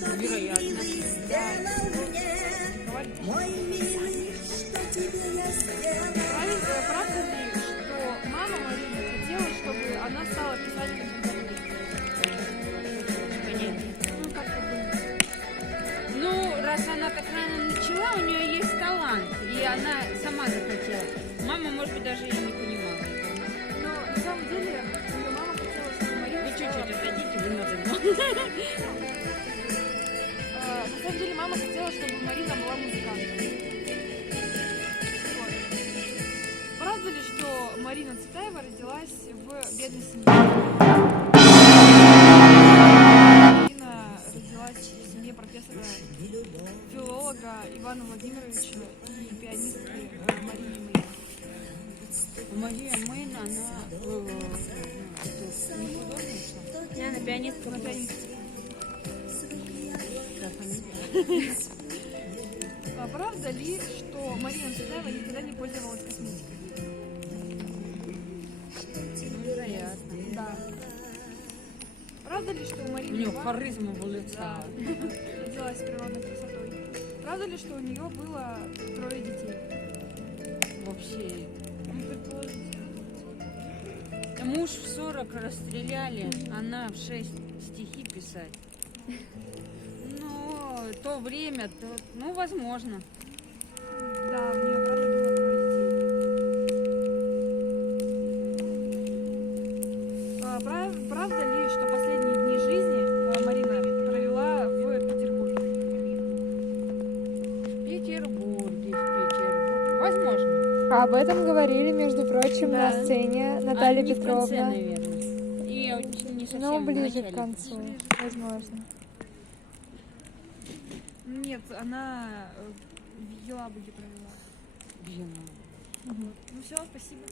вероятно. Правда ли, что мама Марины хотела, чтобы она стала писателем Понятно. Ну, как вы думаете? Ну, раз она так рано начала, у нее есть талант, и она сама захотела. Мама, может быть, даже и не понимала этого. Но на самом деле ее мама хотела, чтобы Марина Вы стала... чуть-чуть отойдите, вы на дыму. На самом деле мама хотела, чтобы Марина была музыкантом. Вот. Правда ли, что Марина Цветаева родилась в бедной семье? Марина родилась в семье профессора филолога Ивана Владимировича и пианистки Марии Мэй. Мария Мэйн, она не художница? Она пианистка. Она пианистка. А правда ли, что Марина Цветаева никогда не пользовалась косметикой? Ну, вероятно. Да. Правда ли, что у Марины У нее была... харизма в лице. Да. Родилась с природной красотой. Правда ли, что у нее было 3 детей? Вообще. Ну, предположительно. Муж в 40 расстреляли, она в 6 стихи писать. Ну, то время, то, ну, возможно. Да, у нее правда было 3 детей. Правда ли, что последние дни жизни Марина провела в Петербурге? В Петербурге. Возможно. Об этом говорили, между прочим, Да. на сцене Наталья не в конце, Петровна. наверное. И не совсем Но в ближе начале. к концу, возможно. Нет, она в Елабуге провела. Блин, Ну все, спасибо.